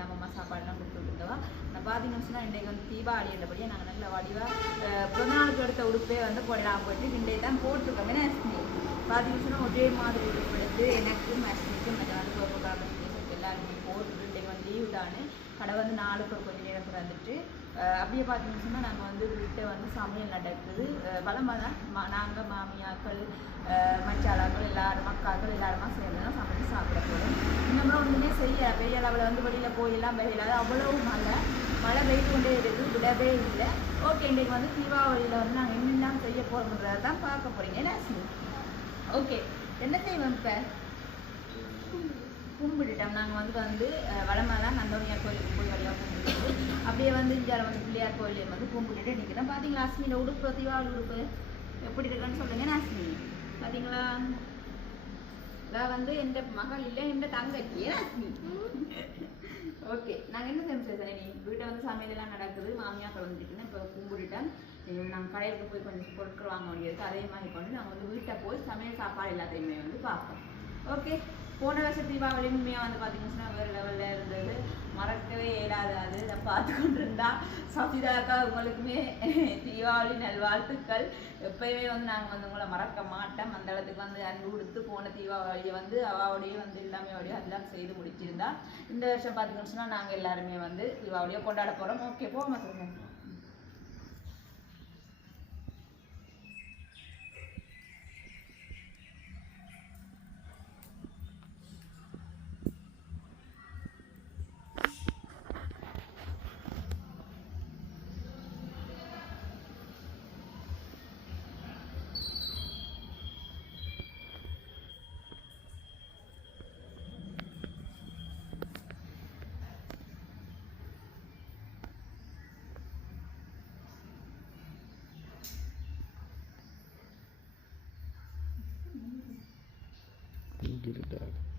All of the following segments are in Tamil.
சமைச்சிடலாம் அம்மா சாப்பாடுலாம் கொடுத்து நான் பார்த்தீங்கன்னு சொன்னால் இன்றைக்கு வந்து தீபாவளி என்றபடியே நாங்கள் நல்ல வடிவாக பிறநாளுக்கு எடுத்த உடுப்பே வந்து போடலாம் போயிட்டு இன்றைக்கு தான் போட்டிருக்கோம். ஏன்னா பார்த்தீங்கன்னு சொன்னால் ஒரே மாதிரி உடுப்பு எடுத்து எனக்கும் அஸ்மிக்கும் மற்ற வந்து எல்லாருமே போட்டுட்டு இன்றைக்கு வந்து லீவ் தான் கடை வந்து நாளுக்கு கொஞ்சம் நேரம் திறந்துட்டு அப்படியே பார்த்தீங்கன்னு சொன்னால் நாங்கள் வந்து வீட்டை வந்து சமையல் நடக்குது. பலமாக தான் மா நாங்கள் மாமியாக்கள் மச்சாலாக்கள் எல்லாரும் மக்காக்கள் எல்லாருமா சேர்ந்து தான் சமைச்சு சாப்பிட போகிறோம் இந்த மாதிரி ஒன்றுமே செய்ய பெரிய அளவில் வந்து வெளியில் போயெல்லாம் வெயிலாது அவ்வளோ மழை. மழை பெய்து கொண்டே இருக்குது. விடவே இல்லை. ஓகே இன்றைக்கு வந்து தீபாவளியில் வந்து நாங்கள் என்னெல்லாம் செய்ய போகிறோம்ன்றதை தான் பார்க்க போகிறீங்க என்ன ஓகே. என்ன செய்வோம் இப்போ? கும்பிட்டுட்டோம். நாங்கள் வந்து வந்து வடமாதான் நந்தோனியார் கோயிலுக்கு போய் வழியாக கும்பிட்டு அப்படியே வந்து இந்தியாவில் வந்து பிள்ளையார் கோயிலையும் வந்து கும்பிட்டுட்டு நிற்கிறோம் பார்த்தீங்களா அஸ்மியில் உடுப்பு தீபாவளி உடுப்பு? எப்படி இருக்குன்னு சொல்லுங்க அஸ்மி பார்த்தீங்களா இதான் வந்து எந்த மகள் இல்லை எந்த தங்கச்சி அஸ்மி ஓகே நாங்கள் என்ன செய்யணும் சார் நீ வீட்டை வந்து சமையலெல்லாம் நடக்குது மாமியார் கலந்துட்டுன்னு இப்போ கும்பிட்டுட்டேன் நாங்கள் கடையிலுக்கு போய் கொஞ்சம் பொருட்கள் வாங்க வேண்டியது அதே மாதிரி கொண்டு நாங்கள் வந்து வீட்டை போய் சமையல் சாப்பாடு எல்லாத்தையுமே வந்து பார்ப்போம். ஓகே போன வருஷம் தீபாவளி உண்மையாக வந்து பார்த்தீங்கன்னா வேறு லெவலில் இருந்தது. மறக்கவே இயலாது அது. இதை பார்த்து கொண்டு இருந்தா சபிதாக்கா உங்களுக்குமே தீபாவளி நல்வாழ்த்துக்கள். எப்பயுமே வந்து நாங்கள் வந்து உங்களை மறக்க மாட்டோம். அந்த இடத்துக்கு வந்து அன்பு கொடுத்து போன தீபாவளியை வந்து அவாவோடையே வந்து எல்லாமே அப்படியே அதெல்லாம் செய்து முடிச்சிருந்தா. இந்த வருஷம் பார்த்தீங்கன்னு சொன்னால் நாங்கள் எல்லாருமே வந்து தீபாவளியை கொண்டாட போகிறோம் ஓகே போக மாட்டோம் Get it done.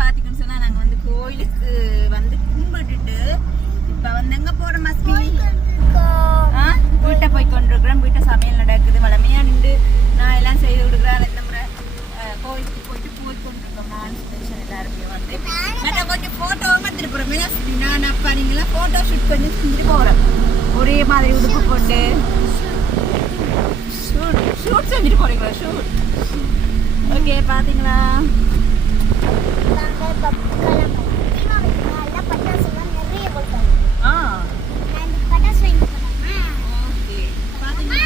பார்த்தீங்கன்னு சொன்னால் நாங்கள் வந்து கோயிலுக்கு வந்து கும்பிட்டுட்டு இப்போ வந்து எங்கே போகிறோம் மஸ்மி வீட்டை போய் கொண்டிருக்கிறோம் வீட்டை சமையல் நடக்குது. வளமையாக நின்று நான் எல்லாம் செய்து கொடுக்குறேன் இந்த முறை அஹ், கோயிலுக்கு போயிட்டு போய் கொண்டிருக்கோம் நான் ஸ்பெஷல் எல்லாருமே வந்து மற்ற கொஞ்சம் ஃபோட்டோவும் எடுத்துட்டு போகிறோம் மீனாஸ்ரீ நான் அப்பா நீங்களாம் ஃபோட்டோ ஷூட் பண்ணி செஞ்சுட்டு போகிறோம் ஒரே மாதிரி உடுப்பு போட்டு ஷூட் ஷூட் செஞ்சுட்டு போகிறீங்களா ஷூட் ஓகே பார்த்தீங்களா நாங்க இப்ப கிளம்புறோம். தீபாவளிக்கு நாள்ல பட்டாசுலாம் நிறைய கொளுத்துவோம். ஆ நான் இந்த பட்டாசு வாங்கி போனோமா? ஓகே பாத்தீங்கன்னா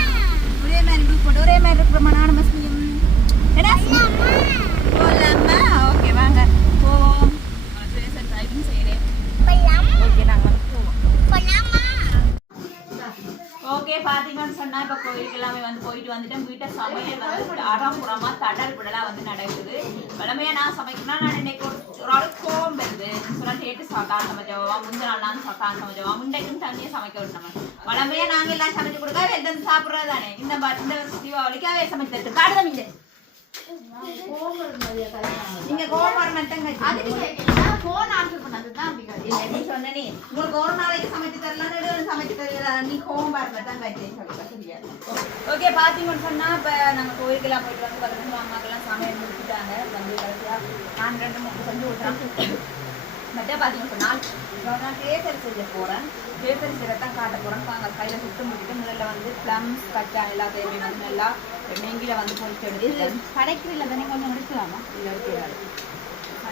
ஓகே பாத்தீங்கன்னு சொன்னா இப்ப கோயிலுக்கு எல்லாமே வந்து போயிட்டு வந்துட்டேன் வீட்டை சமையல் வந்து அறப்புறமா தடல் விடலாம் வந்து நடக்குது. வளமையா நான் சமைக்கணும்னா நான் இன்னைக்கு ஒரு ஆள் கோவம் வருது. சொல்ல கேட்டு சாப்பிட்டான் சமைச்சவா முந்தின நாள் நான் சாப்பிட்டான் சமைச்சவா முண்டைக்கும் தண்ணியை சமைக்க விடணும்? வளமையா நாங்க எல்லாம் சமைச்சு கொடுக்க எந்த சாப்பிடுறது தானே? இந்த பா- இந்த தீபாவளிக்கு அவே சமைச்சு தட்டு காடுதான் நீங்க நீங்க கோவம் வர மாட்டேங்க போன் ஆன்சர் பண்ணது தான் அப்படி இல்ல, நீ சொன்ன உங்களுக்கு ஒரு நாளைக்கு சமைச்சு தரலாம் சமைச்சு தரல நீ கோவம் பாருங்க தான் கட்டி சரியா ஓகே பாத்தீங்கன்னு சொன்னா இப்ப நாங்க கோயிலுக்கெல்லாம் போயிட்டு வந்து பார்த்தோம்னா அம்மாக்கெல்லாம் சமையல் முடிச்சுட்டாங்க. வந்து கடைசியா நான் ரெண்டு மூணு செஞ்சு விட்டுறேன் மற்ற சொன்னால் இப்போ நான் கேசரி செய்ய போறேன். கேசரி செய்யறதான் காட்ட போறேன். நாங்க கையில சுட்டு முதல்ல வந்து பிளம்ஸ் கச்சா எல்லாத்தையுமே வந்து நல்லா நெங்கில வந்து பொறிச்சு எடுத்து கடைக்கிறதுல தானே கொஞ்சம் எடுக்கலாமா இல்லை இருக்கிறாரு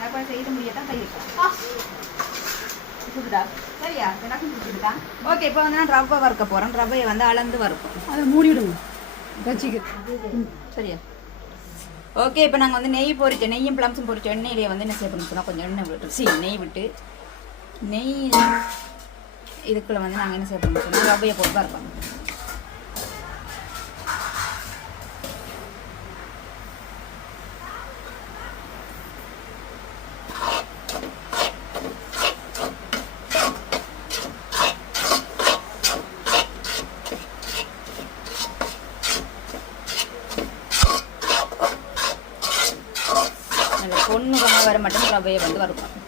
மழை செய்து முடியத்தான் கை வைக்கலாம் சுடுதா சரியா எனக்கு சுடுதா ஓகே இப்போ வந்து நான் ரவை வறுக்க போகிறேன் ரவையை வந்து அளந்து வறுப்போம். அதை மூடி விடுங்க கட்சிக்கு சரியா ஓகே இப்போ நாங்கள் வந்து நெய் பொரிச்ச நெய்யும் பிளம்ஸும் பொரிச்ச எண்ணெயிலே வந்து என்ன செய்யணும் சொன்னால் கொஞ்சம் எண்ணெய் விட்டு சி நெய் விட்டு நெய் இதுக்குள்ள வந்து நாங்கள் என்ன செய்யணும் சொன்னால் ரவையை போட்டு வறுப்போம். நல்ல பொண்ணுகமாக வர மட்டும் ரவையை வந்து வறுப்போம்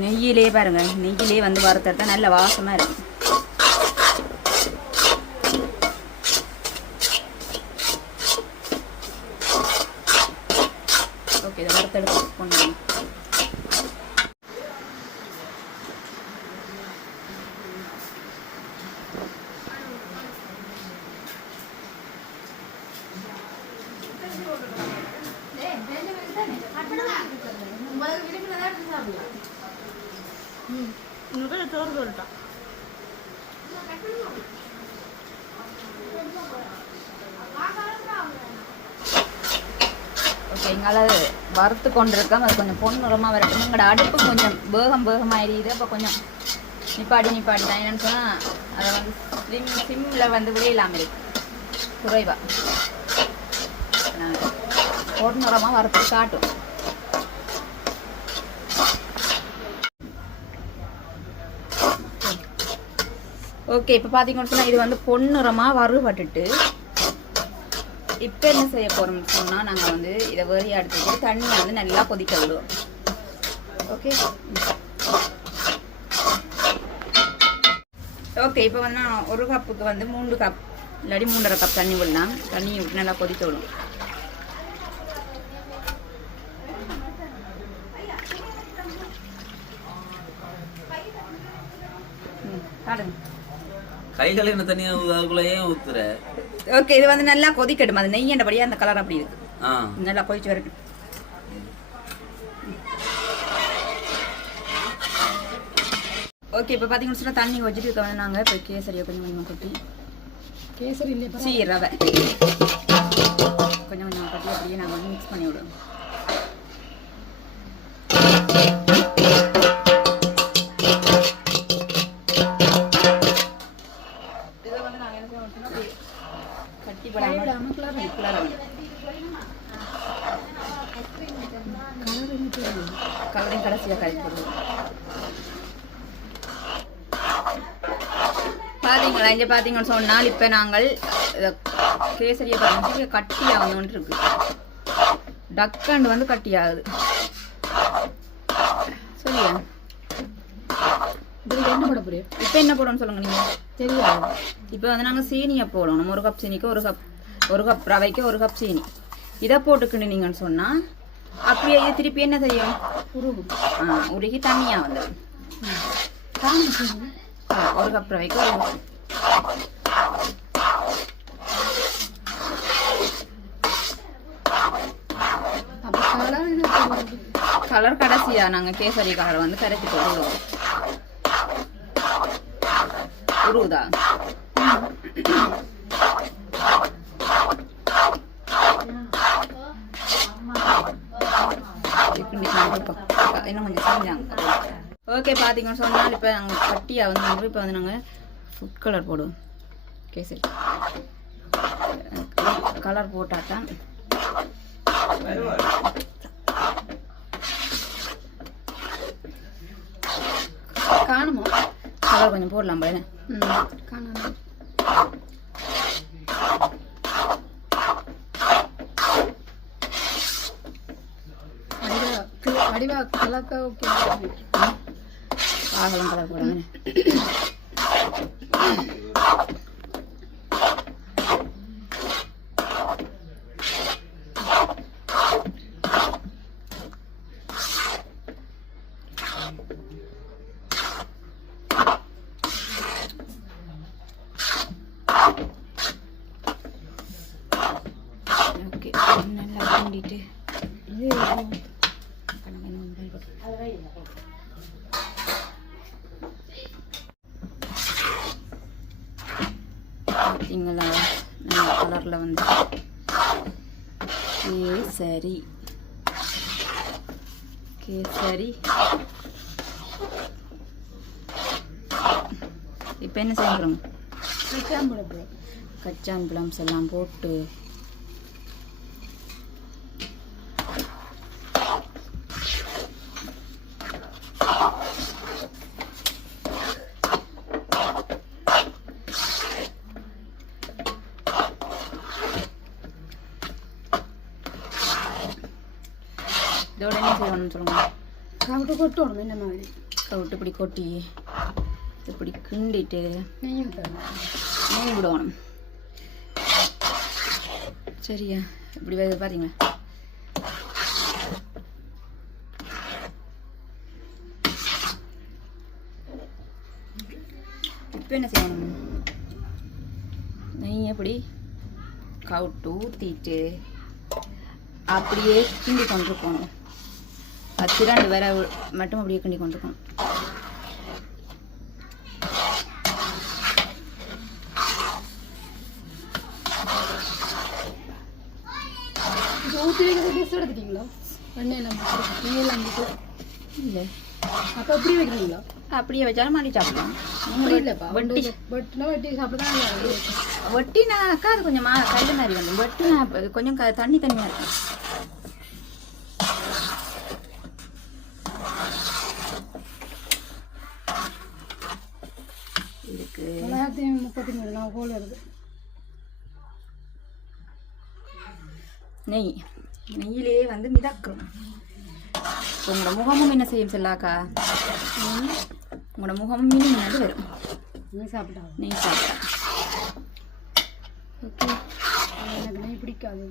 நெய்யிலே பாருங்க நெய்யிலே வந்து வறுத்தா நல்ல வாசமா இருக்கும் ஓகே இதை வறுத்தெடுத்து கொண்டு சோறு சொல்லிட்டான். ஓகே எங்கால வறுத்து கொண்டிருக்கோம் அது கொஞ்சம் பொன்னிறமாக வரட்டும். எங்களோட அடுப்பு கொஞ்சம் வேகம் வேகமாக எரியுது அப்போ கொஞ்சம் நிப்பாடி நிப்பாடி தான் என்னன்னு சொன்னால் அதை வந்து ஸ்லிம் சிம்மில் வந்து விளையலாமல் இருக்கு. குறைவா. நாங்கள் பொன்னிறமாக வறுத்து காட்டும். ஓகே இப்போ பார்த்தீங்கன்னு சொன்னால் இது வந்து பொன்னுரமாக வறுபட்டுட்டு இப்போ என்ன செய்ய போகிறோம்னு சொன்னால் நாங்கள் வந்து இதை வேறி எடுத்துட்டு தண்ணியை வந்து நல்லா கொதிக்க விடுவோம். ஓகே ஓகே இப்போ வந்து நான் ஒரு கப்புக்கு வந்து மூன்று கப் இல்லாட்டி மூன்றரை கப் தண்ணி விடலாம். தண்ணி விட்டு நல்லா கொதிக்க விடும் ம், பாருங்க கைகள் என்ன தனியா அதுக்குள்ள ஏன் ஊத்துற? ஓகே இது வந்து நல்லா கொதிக்கட்டும். அது நெய்யண்டபடியாக அந்த கலர் அப்படி இருக்கு. ஆ. நல்லா கொதிச்சு வரட்டும். ஓகே இப்போ பார்த்தீங்கன்னு சொன்னால் தண்ணி வச்சுட்டு இருக்க வந்து நாங்கள் இப்போ கேசரியை கொஞ்சம் கொஞ்சமாக கொட்டி கேசரி இல்லையா சீ ரவை கொஞ்சம் கொஞ்சமாக கொட்டி அப்படியே நாங்கள் வந்து மிக்ஸ் பண்ணி விடுவோம். கடைசியாக கலக்கி பார்த்தீங்களா இங்கே பார்த்தீங்கன்னு சொன்னால் இப்போ நாங்கள் கேசரியை பாருங்க. கட்டியாக வந்து இருக்கு. டக்கண்டு வந்து கட்டியாகுது சரியா இதுல என்ன போட போறியா இப்போ என்ன போடணும்னு சொல்லுங்க நீங்கள் தெரியாது. இப்போ வந்து நாங்கள் சீனியை போடணும். ஒரு கப் சீனிக்கு ஒரு கப் ஒரு கப் ரவைக்கு ஒரு கப் சீனி. இதை போட்டுக்கிட்டீங்கன்னு சொன்னால் அப்படியே இது திருப்பி என்ன செய்யும் உருவு ஆ உருகி தண்ணியாக வந்துடும் ஒரு கப் ரவைக்கு கலர் கடைசியா நாங்கள் கேசரி கலர் வந்து கடைசி போடுவோம் உருவுதா இப்படி நாங்கள் இருக்கும் இன்னும் கொஞ்சம் செஞ்சாங்க ஓகே பார்த்தீங்கன்னு சொன்னால் இப்போ நாங்கள் கட்டியாக வந்து இப்போ வந்து நாங்கள் ஃபுட் கலர் போடுவோம். கேசரி கலர் போட்டாதான் காணுமோ? கலர் கொஞ்சம் போடலாம் பாரு ம் வடிவா கலக்க ஓகே. ஆகலாம் கலக்க கூடாது ஓகே நல்லா கிண்டிட்டு இது கணக்கு என்ன மொபைல் போட்டு பார்த்தீங்களா கலரில் வந்து. கேசரி கேசரி இப்போ என்ன செய்யறோம் கச்சான் பழம்ஸ் எல்லாம் போட்டு இதோட என்ன செய்யணும்னு சொல்லுங்க கொட்டணும் என்ன மாதிரி? கவுட்டு இப்படி கொட்டி இப்படி கிண்டிட்டு தரணும். நெய் விடணும். சரியா? இப்படி வருது பாத்தீங்களா இப்போ என்ன செய்யணும்? நெய் எப்படி கவுட்டு ஊற்றிட்டு அப்படியே கிண்டி கொண்டிருக்கணும் பத்திராண்டு வர மட்டும் அப்படியே கிண்டி கொண்டிருக்கணும் ஊற்றி வைக்கிறது டெஸ்ட் எடுத்துட்டீங்களா? எண்ணெய் எல்லாம் போட்டு நெய் எல்லாம் போட்டு. இல்லை. அப்போ எப்படி வைக்கிறீங்களா? அப்படியே வச்சாலும் மாறி சாப்பிடலாம். இல்லைப்பா வெட்டி. வெட்டினா வெட்டி சாப்பிட தான் வெட்டினாக்கா அது கொஞ்சம் மா கல் மாதிரி வந்து வெட்டினா கொஞ்சம் க தண்ணி தண்ணியாக இருக்கும். தொள்ளாயிரத்தி முப்பத்தி மூணு நான் கோல் வருது நெய். நெய்யிலே வந்து மிதக்கும். உங்களோட முகமும் என்ன செய்யும் செல்லாக்கா? உங்களோட முகமும் மீனிங் வந்து வரும். நீ சாப்பிட்டா? நெய் சாப்பிட்டா. ஓகே. எனக்கு நெய் பிடிக்காது.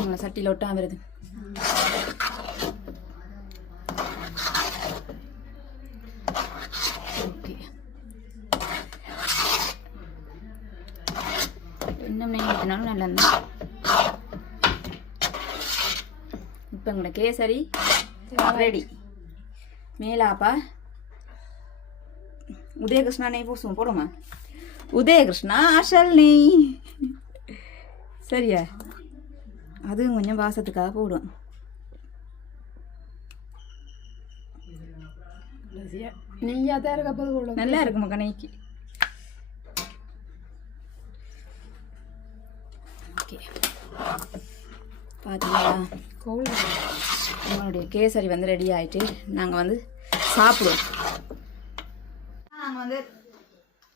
உங்களை சட்டியில் ஒட்டா வருது ஓகே இன்னும் நெய் ஊற்றினாலும் நல்லா இருந்தா இப்போ எங்களோட கேசரி ரெடி மேலாப்பா உதயகிருஷ்ணா நெய் பூசுவோம் போடுமா உதயகிருஷ்ணா அசல் நெய். சரியா? அதுவும் கொஞ்சம் வாசத்துக்காக போடும். நெய்யாக தான் இருக்க போது நல்லா இருக்கும் மக்கா நெய்க்கு. ஓகே பார்த்தீங்களா கோல் உங்களுடைய கேசரி வந்து ரெடி ஆகிட்டு நாங்கள் வந்து சாப்பிடுவோம். நாங்கள் வந்து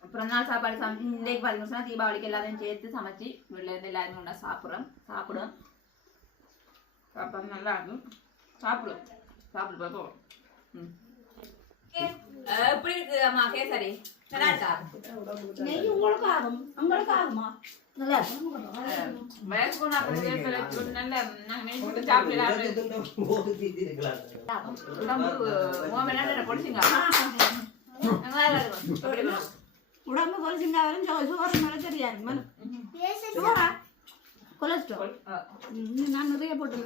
அப்புறம் நாள் சாப்பாடு சமைச்சு இன்றைக்கு பார்த்தீங்கன்னா தீபாவளிக்கு எல்லாத்தையும் சேர்த்து சமைச்சு வீட்டில் இருந்து எல்லாரும் ஒன்றா சாப்பிட்றோம். சாப்பிடுவோம். சாப்பாடு நல்லா இருக்கும். சாப்பிடுவோம். சாப்பிட்டு பார்ப்போம் ம். எப்படி இருக்கு அம்மா கேசரி. நெய் உங்களுக்கு ஆகும் உங்களுக்கு ஆகுமா நல்லா உடம்பு உன் இருக்கும்? கொலஸ்ட்ரால் நான் நிறைய போட்டு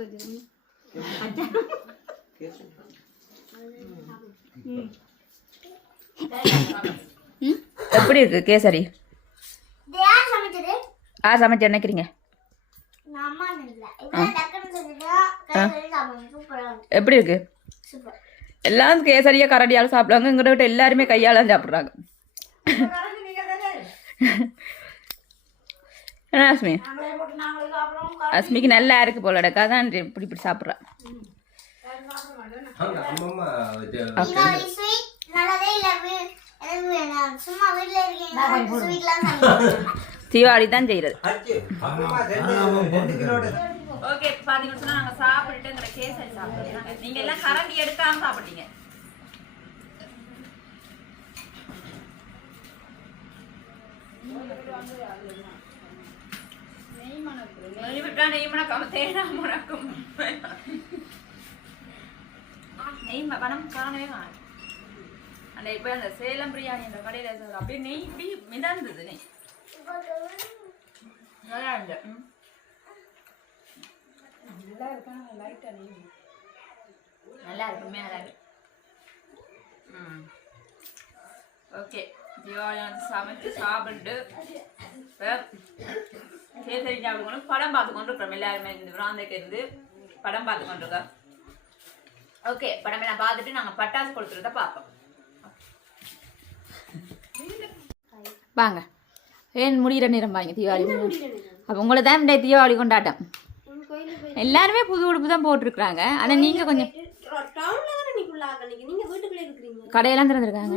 வச்சிருக்கேன் எப்படி இருக்கு கேசரி? ஆ சமைச்சு நினைக்கிறீங்க எப்படி இருக்கு? எல்லாம் கேசரியா கரடியால சாப்பிடுவாங்க. எங்கிட்ட விட்டு எல்லாருமே கையால சாப்பிடுறாங்க. என்ன அஸ்மி? அஸ்மிக்கு நல்லா இருக்கு போலடக்கா தான் இப்படி இப்படி சாப்பிட்றா. தீபாவளி தான் செய்யறது. ஓகே பாத்தீங்கன்னு நாங்க சாப்பிட்டுட்டு எங்களை கேசரி சாப்பிடுறோம். நீங்க எல்லாம் கரண்டி எடுக்காம சாப்பிட்டீங்க நெய் மணக்கம் தேனா மணக்கும். நெய் ம- மணம் காணவே காணும் அந்த இப்ப அந்த சேலம் பிரியாணி அந்த கடையில அப்படியே நெய் இப்படி மிதந்தது நெய். நல்லா ம். நல்லா இருக்கு? உண்மையா நல்லா இருக்கு. ம். ஓகே. தீபாவளி வந்து சமைச்சு சாப்பிட்டு கேசரி சாப்பிட்டு படம் பார்த்து கொண்டு இருக்கிறோம் எல்லாருமே இந்த பிராந்தைக்கு இருந்து படம் பார்த்து கொண்டு இருக்கோம் ஓகே படம் எல்லாம் பார்த்துட்டு நாங்கள் பட்டாசு கொடுத்துருந்தா பார்ப்போம். வாங்க. ஏன் முடிகிற நேரம் வாங்க தீபாவளி. அப்போ உங்களை தான் இந்த தீபாவளி கொண்டாட்டம். எல்லாருமே புது உடுப்பு தான் போட்டிருக்கிறாங்க. ஆனால் நீங்கள் கொஞ்சம் கடையெல்லாம் திறந்துருக்காங்க.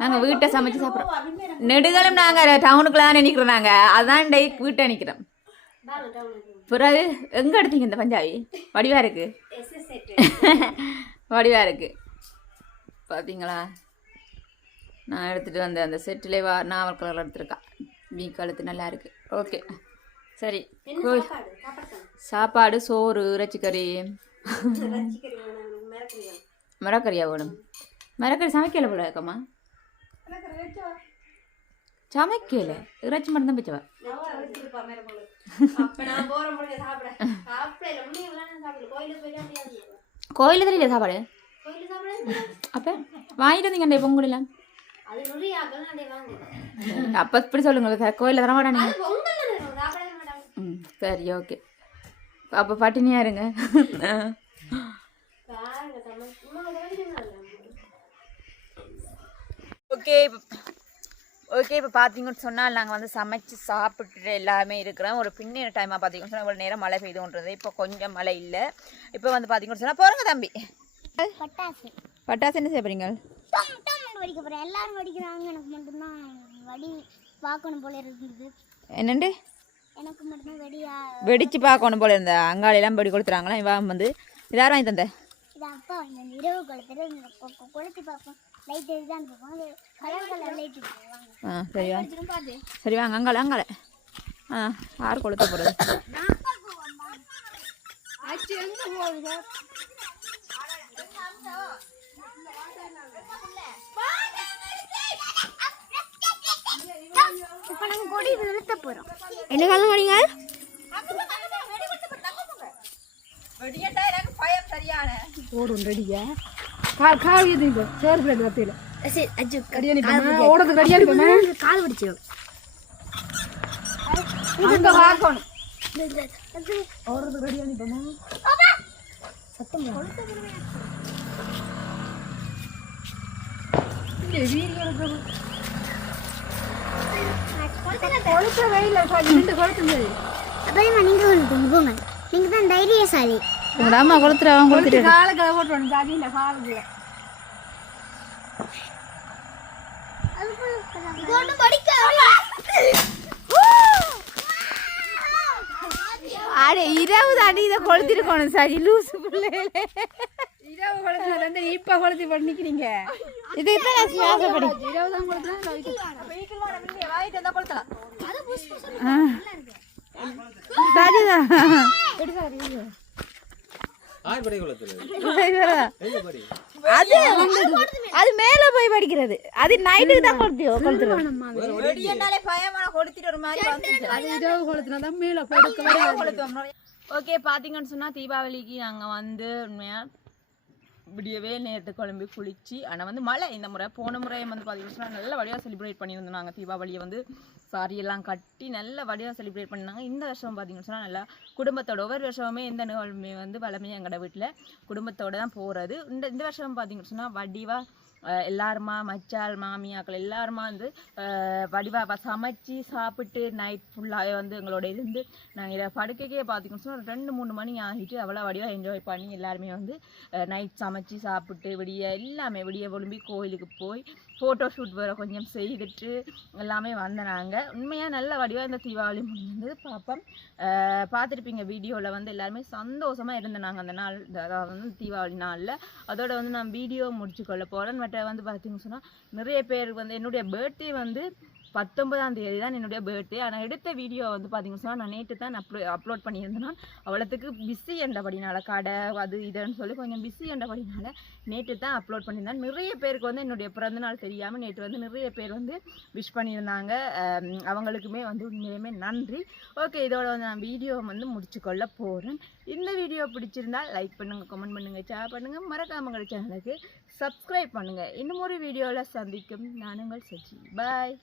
நாங்கள் வீட்டை சமைச்சு சாப்பிட்றோம். நெடுகளும் நாங்கள் டவுனுக்குள்ள தான் நிற்கிறோம் நாங்கள் அதான் டை வீட்டை நிற்கிறோம் பிறகு எங்கே எடுத்தீங்க இந்த பஞ்சாபி வடிவா இருக்கு. வடிவா இருக்கு. பார்த்தீங்களா நான் எடுத்துகிட்டு வந்த அந்த செட்டிலே வா நாவல் கலர் எடுத்திருக்கா. மீ கழுத்து நல்லா இருக்கு. ஓகே சரி. சாப்பாடு? சோறு இறைச்சிக்கறி. மரக்கறியா வேணும் மரக்கறி சமைக்கல போல இருக்கம்மா. சமைக்கல. இறைச்சி மட்டும் தான் சாப்பிடல கோயிலுக்கு தெரியல சாப்பிட? அப்போ வாங்கிட்டு வந்தீங்க அந்த பொங்கலாம் அது நிறைய ஆக்கள் நிறைய வாங்க அப்போ இப்படி சொல்லுங்க கோயிலில் தர மாட்டானே தானே இருக்கும், சாப்பிடவே மாட்டாங்க. ம் சரி ஓகே. அப்போ பட்டினியா இருங்க. ஓகே ஓகே இப்போ பார்த்தீங்கன்னு சொன்னால் நாங்கள் வந்து சமைச்சு சாப்பிட்டுட்டு எல்லாமே இருக்கிறோம். ஒரு பின்னிற டைமாக பார்த்தீங்கன்னு சொன்னால் இவ்வளோ நேரம் மழை பெய்து கொண்டிருந்தது. இப்போ கொஞ்சம் மழை இல்லை. இப்போ வந்து பார்த்தீங்கன்னு சொன்னால் போகிறங்க தம்பி. பட்டாசு. பட்டாசு என்ன செய்ய போறீங்க? டம் வெடிக்க போகிறேன் எல்லாரும் வெடிக்கிறாங்க. எனக்கு மட்டும்தான் வடி பார்க்கணும் போல இருந்தது. என்னண்டு? எனக்கு மட்டும்தான் வெடியா வெடிச்சு பார்க்கணும் போல இருந்த அங்காளியெல்லாம் வெடி கொடுத்துறாங்களா இவன் வந்து இதாரும் வாங்கி தந்த? இது அப்பா இந்த இரவு கொளுத்துட்டு இந்த கொ- கொ- கொளுத்தி பார்ப்போம். லைட் எதுதான் பார்ப்போம் அது கலர் கலர் லைட் வாங்க ஆ சரி வாங்க சரி வாங்க அங்காள அங்காள. ஆ யார் கொளுத்த போகிறது கொடி என்ன காலம் வரீங்க ஓடும் ரெடியா கால் கால் இது இப்போ சேர் பிளேட் வத்தையில சரி அஜு ஓடுறது ரெடியா கால் வாக்கணும் ஓடுறது ரெடியா சத்தம் கொளுத்த வெயில ரெண்டு கொளுத்து அப்போதைமா நீங்கள் கொளுத்துங்க போங்க தான் தைரியசாலி. உங்களோட அம்மா கொளுத்துட்டு காலுக்கு அடே இரவு தாண்டி இதை கொளுத்திருக்கணும் சரி லூசு பிள்ளைகளே. இரவு கொளுத்துல வந்து இப்ப கொளுத்தி போட்டு நிக்கிறீங்க? இது இப்போ நான் ஆசைப்படி இரவு தான் கொளுத்துனா சரிதான் அது அது மேல போய் படிக்கிறது. அது நைட்டுக்கு தான் தான் மேல போடுக்க ஓகே பார்த்தீங்கன்னு சொன்னால் தீபாவளிக்கு நாங்கள் வந்து உண்மையாக விடியவே நேரத்து குழம்பு குளிச்சு ஆனால் வந்து மழை. இந்த முறை போன முறை வந்து பார்த்தீங்கன்னா நல்ல வழியாக செலிப்ரேட் பண்ணியிருந்தோம் நாங்கள் தீபாவளியை வந்து சாரியெல்லாம் கட்டி நல்ல வடிவாக செலிப்ரேட் பண்ணாங்க இந்த வருஷம் பார்த்தீங்கன்னு சொன்னால் நல்லா குடும்பத்தோட ஒவ்வொரு வருஷமே இந்த நிகழ்வுமே வந்து வளமையாக எங்களோட வீட்டில் குடும்பத்தோடு தான் போகிறது இந்த இந்த வருஷம் பார்த்தீங்கன்னு சொன்னால் வடிவாக எல்லாருமா மச்சாள் மாமியாக்கள் எல்லாருமா வந்து வடிவாக சமைச்சு சாப்பிட்டு நைட் ஃபுல்லாக வந்து எங்களோட இருந்து நாங்கள் இதை படுக்கைக்கே பார்த்துக்கணும் ரெண்டு மூணு மணி ஆகிட்டு அவ்வளோ வடிவாக என்ஜாய் பண்ணி எல்லாருமே வந்து நைட் சமைச்சு சாப்பிட்டு விடிய எல்லாமே விடிய விரும்பி கோயிலுக்கு போய் ஃபோட்டோ ஷூட் வேறு கொஞ்சம் செய்துட்டு எல்லாமே வந்தனாங்க. உண்மையாக நல்ல வடிவாக இந்த தீபாவளி முடிஞ்சது பார்ப்போம் பார்த்துருப்பீங்க வீடியோவில் வந்து எல்லாருமே சந்தோஷமாக இருந்தனாங்க அந்த நாள் அதாவது வந்து தீபாவளி நாளில். அதோட வந்து நான் வீடியோ முடிச்சு கொள்ள போகிறேன் பட் வந்து பார்த்தீங்கன்னு சொன்னால் நிறைய பேர் வந்து என்னுடைய பர்த்டே வந்து பத்தொன்பதாம் தேதி தான் என்னுடைய பர்த்டே ஆனால் எடுத்த வீடியோ வந்து பார்த்தீங்கன்னு சொன்னால் நான் நேற்று தான் அப்லோ அப்லோட் பண்ணியிருந்தேன் அவ்வளோத்துக்கு பிஸி என்றபடினால கடை அது இதுன்னு சொல்லி கொஞ்சம் பிஸி என்றபடினால நேற்று தான் அப்லோட் பண்ணியிருந்தேன். நிறைய பேருக்கு வந்து என்னுடைய பிறந்தநாள் தெரியாமல் நேற்று வந்து நிறைய பேர் வந்து விஷ் பண்ணியிருந்தாங்க. அவங்களுக்குமே வந்து உண்மையிலுமே நன்றி. ஓகே இதோட வந்து நான் வீடியோ வந்து முடிச்சுக்கொள்ள போகிறேன் இந்த வீடியோ பிடிச்சிருந்தால் லைக் பண்ணுங்கள் கமெண்ட் பண்ணுங்கள் ஷேர் பண்ணுங்கள் மறக்காமங்கள் சேனலுக்கு சப்ஸ்கிரைப் பண்ணுங்கள் இன்னும் ஒரு வீடியோவில் சந்திக்கும். நான் உங்கள் சச்சி. பாய்